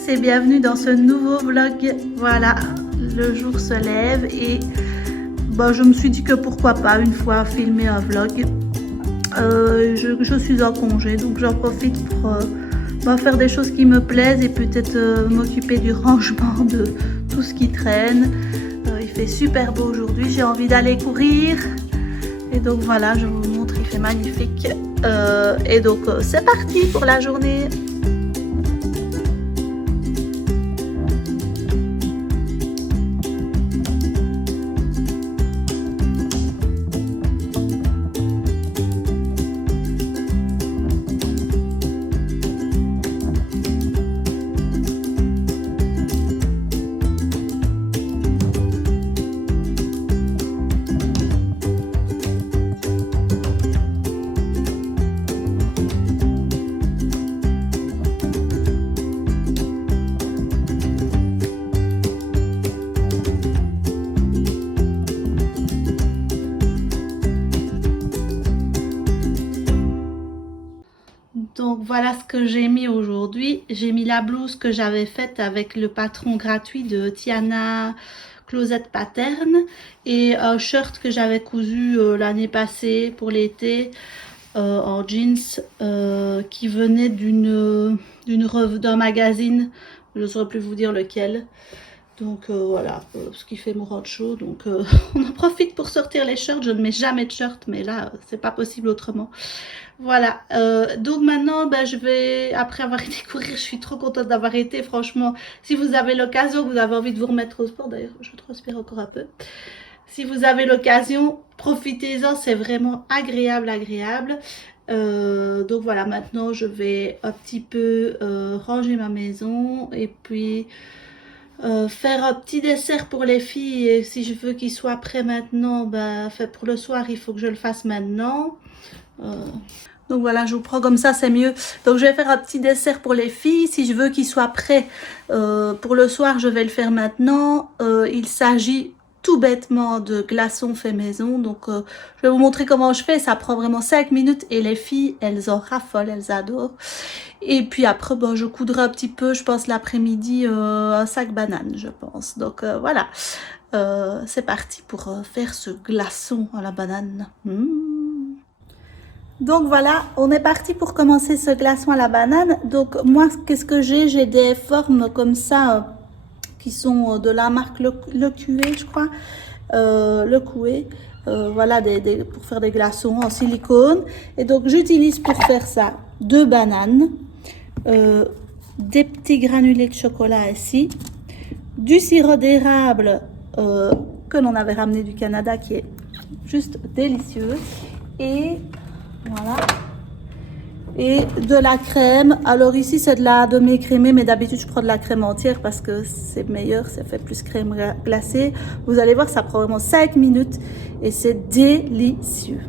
tous et bienvenue dans ce nouveau vlog. Voilà, le jour se lève et je me suis dit que pourquoi pas une fois filmer un vlog. Je suis en congé donc j'en profite pour faire des choses qui me plaisent et peut-être m'occuper du rangement de tout ce qui traîne. Il fait super beau aujourd'hui, j'ai envie d'aller courir et donc voilà, je vous montre, il fait magnifique. Et donc c'est parti pour la journée. Donc voilà ce que j'ai mis aujourd'hui. J'ai mis la blouse que j'avais faite avec le patron gratuit de Tiana Closet Pattern et un shirt que j'avais cousu l'année passée pour l'été en jeans qui venait d'un magazine. Je ne saurais plus vous dire lequel. Donc voilà, ce qui fait mourant de chaud. Donc on en profite pour sortir les shirts. Je ne mets jamais de shirt, mais là, c'est pas possible autrement. Voilà, donc maintenant, je vais, après avoir été courir, je suis trop contente d'avoir été. Franchement, si vous avez l'occasion, vous avez envie de vous remettre au sport, d'ailleurs, je transpire encore un peu. Si vous avez l'occasion, profitez-en, c'est vraiment agréable. Donc voilà, maintenant, je vais un petit peu ranger ma maison et puis... faire un petit dessert pour les filles et si je veux qu'ils soient prêts maintenant, fait pour le soir il faut que je le fasse maintenant. Donc voilà, je vous prends comme ça, c'est mieux. Donc je vais faire un petit dessert pour les filles. Si je veux qu'ils soient prêts pour le soir, je vais le faire maintenant. Il s'agit tout bêtement de glaçons fait maison. Donc je vais vous montrer comment je fais. Ça prend vraiment 5 minutes et les filles, elles en raffolent, elles adorent. Et puis après, je coudrai un petit peu, je pense l'après-midi, un sac banane, je pense. Donc voilà, c'est parti pour faire ce glaçon à la banane. Donc voilà, on est parti pour commencer ce glaçon à la banane. Donc moi, qu'est-ce que j'ai? J'ai des formes comme ça qui sont de la marque Le Coué, je crois. Le Coué. Voilà, pour faire des glaçons en silicone. Et donc j'utilise pour faire ça 2 bananes. Des petits granulés de chocolat ici, du sirop d'érable que l'on avait ramené du Canada qui est juste délicieux et voilà, et de la crème. Alors ici c'est de la demi-écrémée, mais d'habitude je prends de la crème entière parce que c'est meilleur, ça fait plus crème glacée. Vous allez voir, ça prend vraiment 5 minutes et c'est délicieux.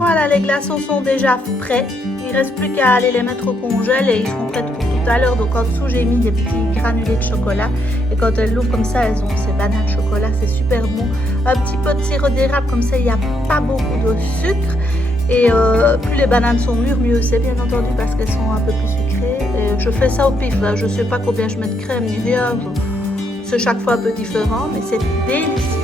Voilà, les glaçons sont déjà prêts. Il ne reste plus qu'à aller les mettre au congèle et ils seront prêts pour tout à l'heure. Donc en dessous, j'ai mis des petits granulés de chocolat. Et quand elles l'ouvrent comme ça, elles ont ces bananes chocolat. C'est super bon. Un petit peu de sirop d'érable, comme ça, il n'y a pas beaucoup de sucre. Et plus les bananes sont mûres, mieux c'est, bien entendu, parce qu'elles sont un peu plus sucrées. Et je fais ça au pif. Je ne sais pas combien je mets de crème ni rien. C'est chaque fois un peu différent, mais c'est délicieux.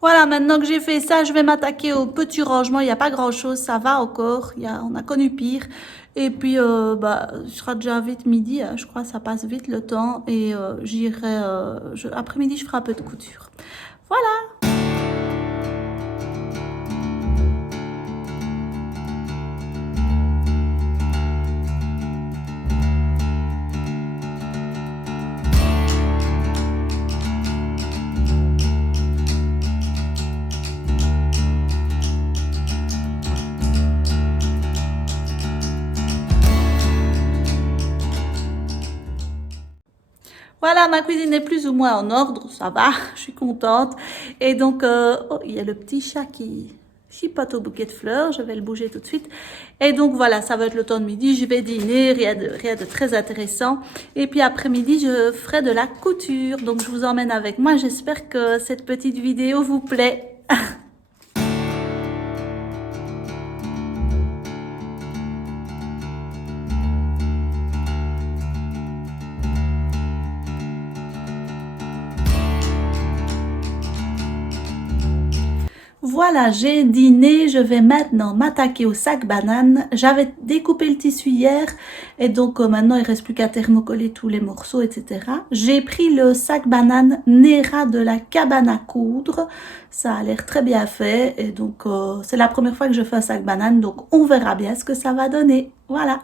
Voilà, maintenant que j'ai fait ça, je vais m'attaquer au petit rangement. Il n'y a pas grand-chose, ça va encore. On a connu pire. Et puis, ce sera déjà vite midi. Je crois que ça passe vite le temps. Et j'irai... après-midi, je ferai un peu de couture. Voilà. Voilà, ma cuisine est plus ou moins en ordre, ça va, je suis contente. Et donc, oh, il y a le petit chat qui chipote au bouquet de fleurs, je vais le bouger tout de suite. Et donc voilà, ça va être le temps de midi, je vais dîner, rien de très intéressant. Et puis après-midi, je ferai de la couture, donc je vous emmène avec moi. J'espère que cette petite vidéo vous plaît. Voilà, j'ai dîné, je vais maintenant m'attaquer au sac banane. J'avais découpé le tissu hier et donc maintenant il reste plus qu'à thermocoller tous les morceaux, etc. J'ai pris le sac banane Nera de la cabane à coudre. Ça a l'air très bien fait et donc c'est la première fois que je fais un sac banane, donc on verra bien ce que ça va donner. Voilà.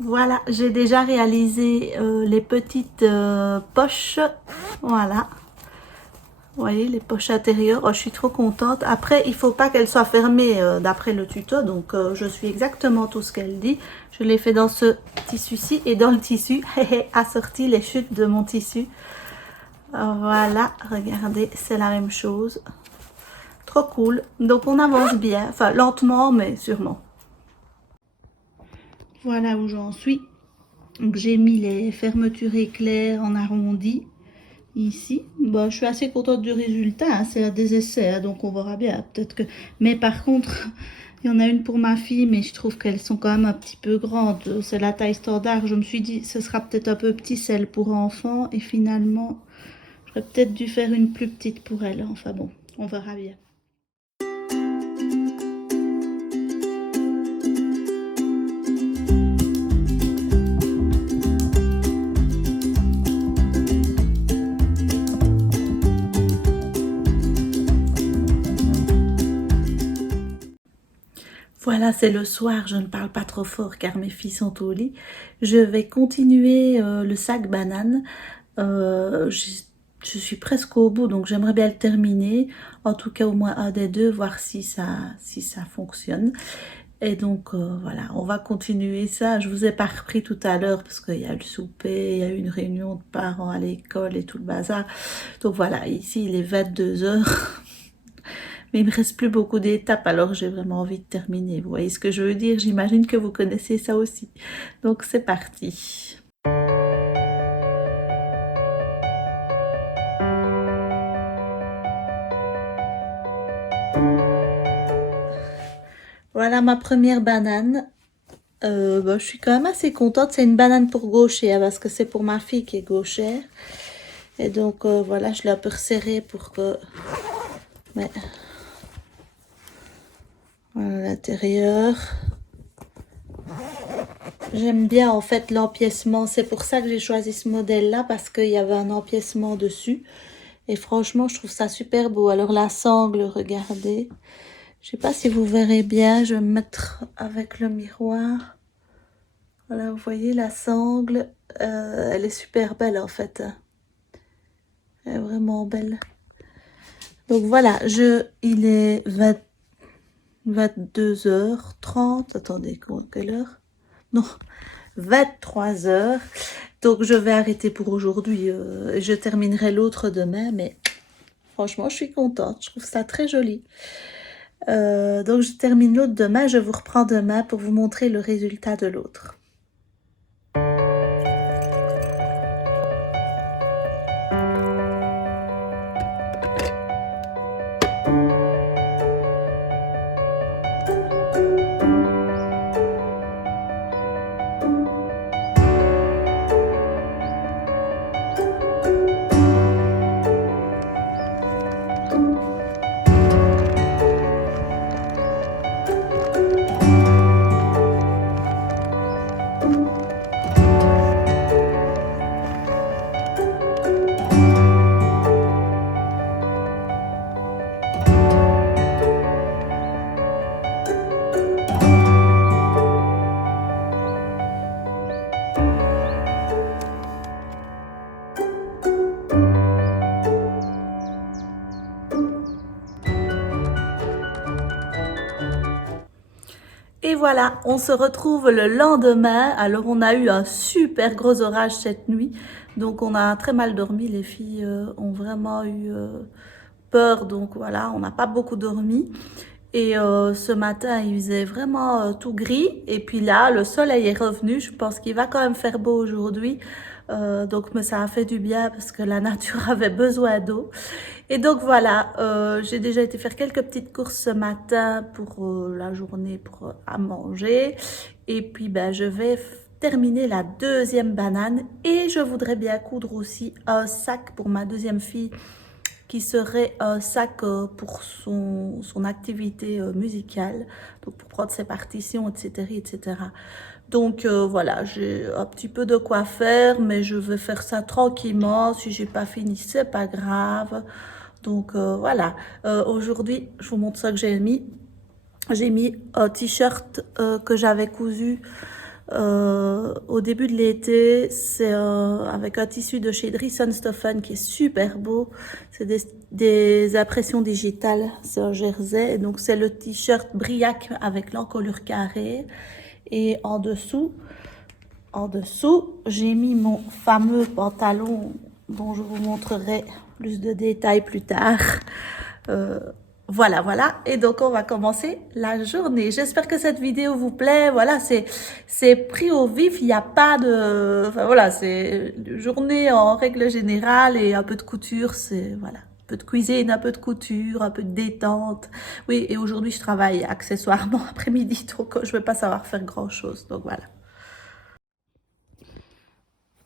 Voilà, j'ai déjà réalisé les petites poches. Voilà. Vous voyez, les poches intérieures. Oh, je suis trop contente. Après, il ne faut pas qu'elles soient fermées d'après le tuto. Donc, je suis exactement tout ce qu'elle dit. Je l'ai fait dans ce tissu-ci. Et dans le tissu, assorti les chutes de mon tissu. Voilà, regardez, c'est la même chose. Trop cool. Donc, on avance bien. Enfin, lentement, mais sûrement. Voilà où j'en suis. Donc j'ai mis les fermetures éclairs en arrondi ici. Bon, je suis assez contente du résultat, hein. C'est des essais, hein, donc on verra bien. Peut-être que. Mais par contre, il y en a une pour ma fille, mais je trouve qu'elles sont quand même un petit peu grandes. C'est la taille standard. Je me suis dit, ce sera peut-être un peu petit celle pour enfants. Et finalement, j'aurais peut-être dû faire une plus petite pour elle. Enfin bon, on verra bien. Voilà, c'est le soir, je ne parle pas trop fort car mes filles sont au lit. Je vais continuer le sac banane. Je suis presque au bout, donc j'aimerais bien le terminer. En tout cas, au moins un des deux, voir si ça fonctionne. Et donc, voilà, on va continuer ça. Je vous ai pas repris tout à l'heure parce qu'il y a eu le souper, il y a eu une réunion de parents à l'école et tout le bazar. Donc voilà, ici, il est 22 h. Mais il me reste plus beaucoup d'étapes, alors j'ai vraiment envie de terminer. Vous voyez ce que je veux dire? J'imagine que vous connaissez ça aussi. Donc c'est parti. Voilà ma première banane. Je suis quand même assez contente. C'est une banane pour gaucher, hein, parce que c'est pour ma fille qui est gauchère. Et donc voilà, je l'ai un peu resserrée pour que... Mais... Voilà l'intérieur. J'aime bien en fait l'empiècement. C'est pour ça que j'ai choisi ce modèle là, parce qu'il y avait un empiècement dessus. Et franchement, je trouve ça super beau. Alors la sangle, regardez. Je sais pas si vous verrez bien. Je vais me mettre avec le miroir. Voilà, vous voyez la sangle. Elle est super belle en fait. Elle est vraiment belle. Donc voilà, il est 22 h 30. Attendez, quelle heure? Non, 23 heures. Donc je vais arrêter pour aujourd'hui. Je terminerai l'autre demain, mais franchement, je suis contente. Je trouve ça très joli. Donc je termine l'autre demain. Je vous reprends demain pour vous montrer le résultat de l'autre. Et voilà, on se retrouve le lendemain. Alors, on a eu un super gros orage cette nuit. Donc, on a très mal dormi. Les filles ont vraiment eu peur. Donc, voilà, on n'a pas beaucoup dormi. Et ce matin, il faisait vraiment tout gris. Et puis là, le soleil est revenu. Je pense qu'il va quand même faire beau aujourd'hui. Donc, mais ça a fait du bien parce que la nature avait besoin d'eau. Et donc voilà, j'ai déjà été faire quelques petites courses ce matin pour la journée pour à manger. Et puis ben, je vais terminer la deuxième banane et je voudrais bien coudre aussi un sac pour ma deuxième fille qui serait un sac pour son activité musicale, donc pour prendre ses partitions, etc. etc. Donc voilà, j'ai un petit peu de quoi faire, mais je vais faire ça tranquillement. Si j'ai pas fini, c'est pas grave. Donc voilà, aujourd'hui, je vous montre ça que j'ai mis. J'ai mis un t-shirt que j'avais cousu au début de l'été. C'est avec un tissu de chez Dries Stoffen qui est super beau. C'est des impressions digitales, c'est un jersey. Et donc c'est le t-shirt Briac avec l'encolure carrée. Et en dessous, j'ai mis mon fameux pantalon dont je vous montrerai plus de détails plus tard. Euh, voilà, voilà. Et donc, on va commencer la journée. J'espère que cette vidéo vous plaît. Voilà, c'est pris au vif. Il n'y a pas de... Enfin, voilà, c'est une journée en règle générale et un peu de couture. C'est, voilà, un peu de cuisine, un peu de couture, un peu de détente. Oui, et aujourd'hui, je travaille accessoirement après-midi, donc je ne vais pas savoir faire grand-chose. Donc, voilà.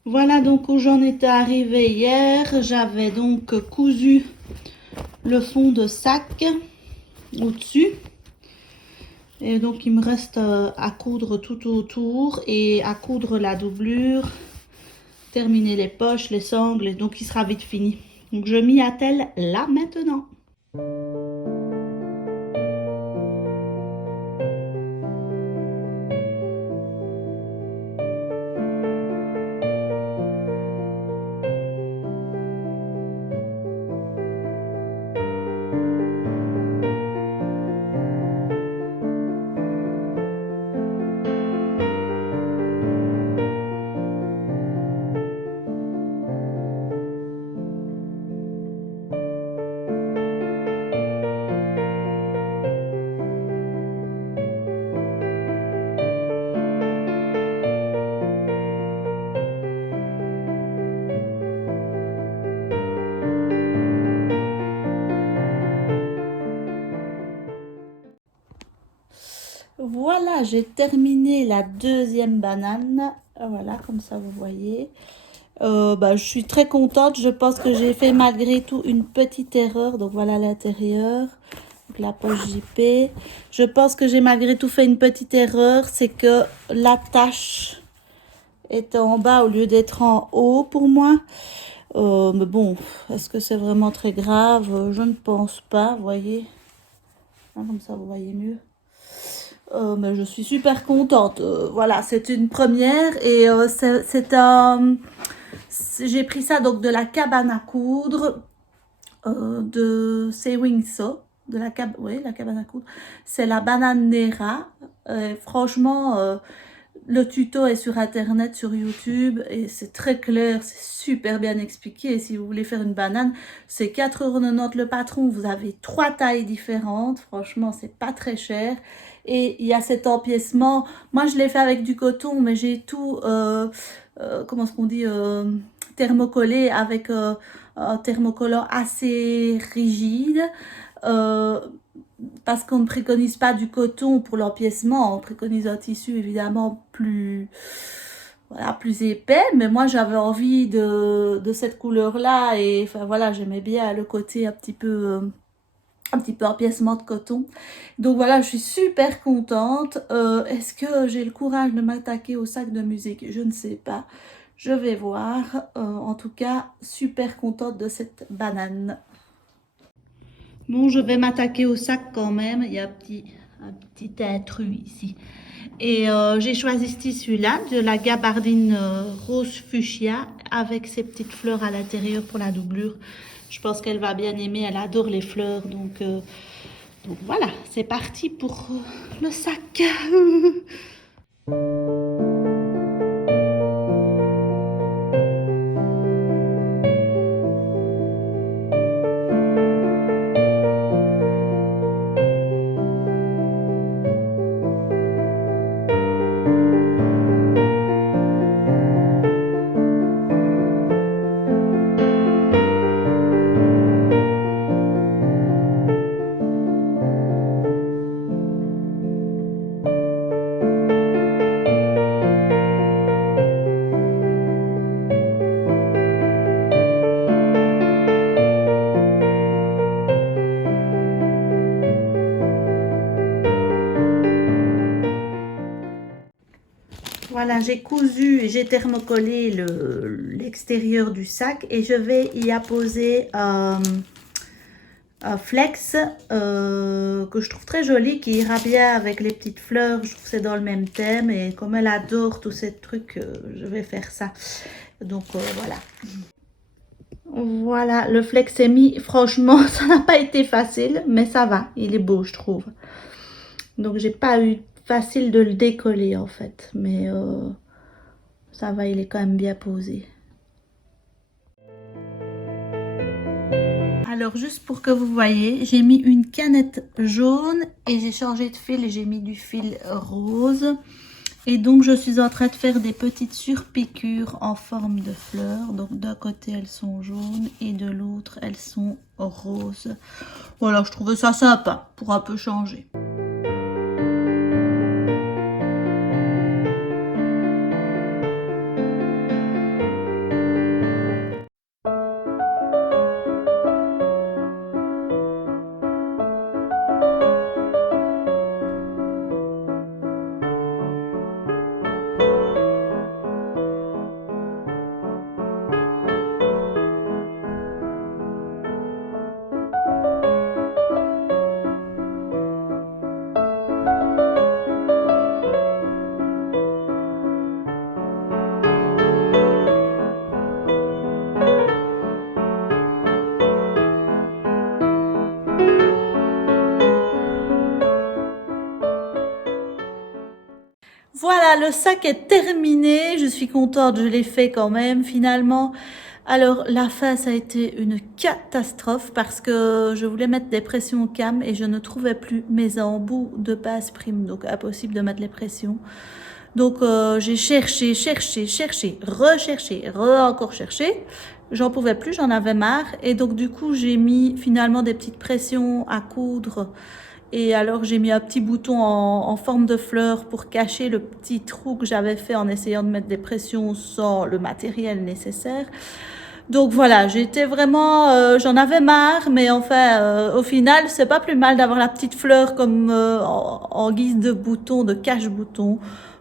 Voilà donc où j'en étais arrivée hier. J'avais donc cousu le fond de sac au-dessus. Et donc il me reste à coudre tout autour et à coudre la doublure, terminer les poches, les sangles, et donc il sera vite fini. Donc je m'y attelle là maintenant. Voilà, j'ai terminé la deuxième banane. Voilà, comme ça vous voyez. Bah, je suis très contente. Je pense que j'ai fait malgré tout une petite erreur. Donc voilà l'intérieur. La poche JP. Je pense que j'ai malgré tout fait une petite erreur. C'est que l'attache est en bas au lieu d'être en haut pour moi. Mais bon, est-ce que c'est vraiment très grave? Je ne pense pas, vous voyez. Hein, comme ça, vous voyez mieux. Mais je suis super contente. Voilà, c'est une première et c'est un... J'ai pris ça donc de la cabane à coudre de Sewing So. De la, oui, la cabane à coudre. C'est la banane Nera. Franchement, le tuto est sur internet, sur YouTube, et c'est très clair, c'est super bien expliqué. Et si vous voulez faire une banane, c'est 4,90 € le patron. Vous avez 3 tailles différentes. Franchement, c'est pas très cher. Et il y a cet empiècement. Moi, je l'ai fait avec du coton, mais j'ai tout, comment est-ce qu'on dit, thermocollé avec un thermocollant assez rigide. Euh, Parce qu'on ne préconise pas du coton pour l'empiècement, on préconise un tissu évidemment plus, voilà, plus épais, mais moi j'avais envie de cette couleur-là, et enfin voilà, j'aimais bien le côté un petit peu empiècement de coton. Donc voilà, je suis super contente. Est-ce que j'ai le courage de m'attaquer au sac de musique? Je ne sais pas. Je vais voir. En tout cas, super contente de cette banane. Bon, je vais m'attaquer au sac quand même. Il y a un petit intrus ici. Et j'ai choisi ce tissu-là, de la gabardine rose fuchsia, avec ces petites fleurs à l'intérieur pour la doublure. Je pense qu'elle va bien aimer, elle adore les fleurs. Donc voilà, c'est parti pour le sac. Voilà, j'ai cousu et j'ai thermocollé l'extérieur du sac, et je vais y apposer un flex que je trouve très joli, qui ira bien avec les petites fleurs. Je trouve que c'est dans le même thème, et comme elle adore tous ces trucs, je vais faire ça. Donc voilà. Voilà, le flex est mis. Franchement, ça n'a pas été facile, mais ça va, il est beau, je trouve. Donc j'ai pas eu facile de le décoller en fait, mais ça va, il est quand même bien posé. Alors juste pour que vous voyez, j'ai mis une canette jaune et j'ai changé de fil et j'ai mis du fil rose. Et donc je suis en train de faire des petites surpiqûres en forme de fleurs. Donc d'un côté elles sont jaunes et de l'autre elles sont roses. Voilà, je trouvais ça sympa pour un peu changer. Voilà, le sac est terminé. Je suis contente, je l'ai fait quand même finalement. Alors la fin, ça a été une catastrophe parce que je voulais mettre des pressions au cam et je ne trouvais plus mes embouts de base prime. Donc impossible de mettre les pressions. Donc j'ai cherché, recherché, encore cherché. J'en pouvais plus, j'en avais marre. Et donc du coup, j'ai mis finalement des petites pressions à coudre. Et alors j'ai mis un petit bouton en forme de fleur pour cacher le petit trou que j'avais fait en essayant de mettre des pressions sans le matériel nécessaire. Donc voilà, j'étais vraiment, j'en avais marre, mais enfin, au final, c'est pas plus mal d'avoir la petite fleur comme en guise de bouton, de cache-bouton.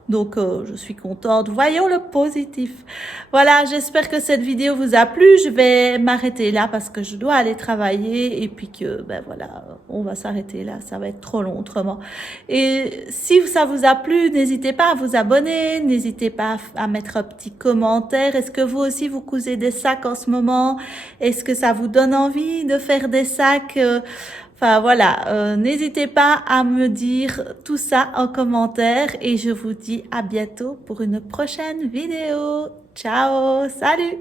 Donc je suis contente. Voyons le positif. Voilà, j'espère que cette vidéo vous a plu. Je vais m'arrêter là parce que je dois aller travailler, et puis que, ben voilà, on va s'arrêter là. Ça va être trop long autrement. Et si ça vous a plu, n'hésitez pas à vous abonner, n'hésitez pas à mettre un petit commentaire. Est-ce que vous aussi vous cousez des sacs en ce moment? Est-ce que ça vous donne envie de faire des sacs? Enfin voilà, n'hésitez pas à me dire tout ça en commentaire et je vous dis à bientôt pour une prochaine vidéo. Ciao, salut!